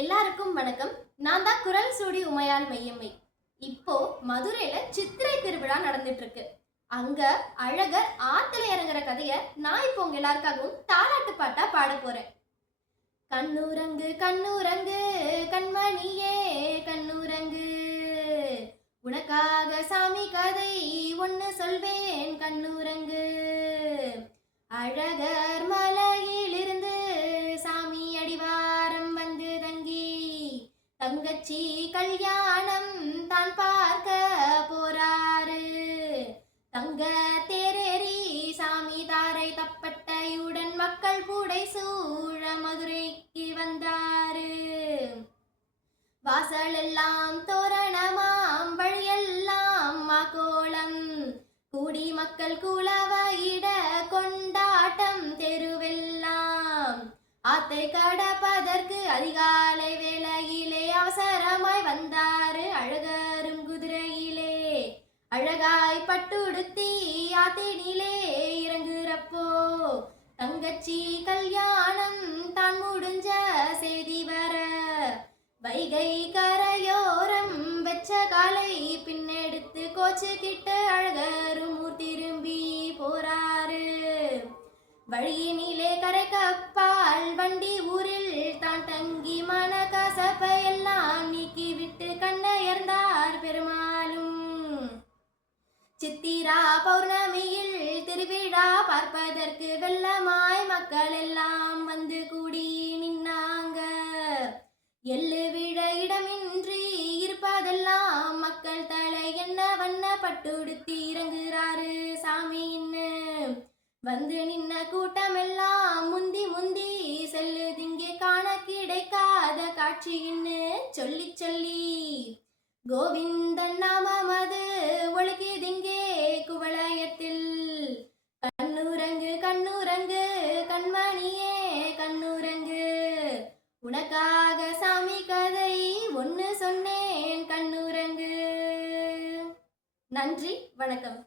எல்லாருக்கும் வணக்கம். நான் தான் குரல் சூடி உமையால் மையம்மை. இப்போ மதுரையில சித்திரை திருவிழா நடந்துட்டு இருக்கு. அங்க அழகர் ஆத்துல இறங்குற கதைய நான் இப்போ உங்க எல்லாருக்காகவும் தாலாட்டு பாட்டா பாட போறேன். கண்ணுரங்கு கண்ணுரங்கு கண்மணியே கண்ணுரங்கு, உனக்காக சாமி கதை ஒன்னு சொல்வேன் கண்ணுரங்கு. அழகர் மலையிலிருந்து சாமி அடிவாரம் வந்து தங்கி தங்கச்சி கல்யாணம் தான் பார்க்க போறாரு. தங்க தேரேறி சாமி தாரை தப்பட்டையுடன் மக்கள் கூடை சூழ மதுரைக்கு வந்தாரு. வாசல் எல்லாம் தோரணமாம், வழியெல்லாம் மாக்கோளம், கூடி மக்கள் குலவையிட கொண்டாட்டம் தெருவெல்லாம். ஆத்தை கடப்பதற்கு அதிகாலை வேளையிலே அவசரமாய் வந்தாரு அழகரும் குதிரையிலே. அழகாய் பட்டுடுத்தி ஆத்தினிலே இறங்குறப்போ தங்கச்சி கல்யாணம் தான் முடிஞ்ச செய்தி வர, வைகை கரையோரம் வெச்ச காலை பின்னெடுத்து கோச்சுக்கிட்டு அழகரும் ஊர் திரும்பி போறாரு. வழியினிலே கரை கப்பால் வண்டி ஊரில் தான் தங்கி மன கசப்பை எல்லாம் நீக்கி விட்டு கண்ணயர்ந்தார் பெருமாளும். சித்திரா பௌர்ணமியில் திருவிழா பார்ப்பதற்கு வெள்ளமாய் மக்கள் எல்லாம் வந்து கூடி நின்னாங்க. எள்ளு விழ இடமின்றி இருப்பதெல்லாம் மக்கள் தலை என்ன வண்ண பட்டுடுத்தி இறங்குறாரு சாமின்னு. வந்து நின்ன கூட்டமெல்லாம் முந்தி முந்தி செல்லுதிங்கே காண கிடைக்காத காட்சின்னு சொல்லி சொல்லி கோவிந்தன் நாமமது ஒழுகிதிங்கே குவளையத்தில். கண்ணுரங்கு கண்ணுரங்கு கண்மணியே கண்ணுரங்கு, உனக்காக சாமி கதை ஒன்னு சொன்னேன் கண்ணுரங்கு. நன்றி, வணக்கம்.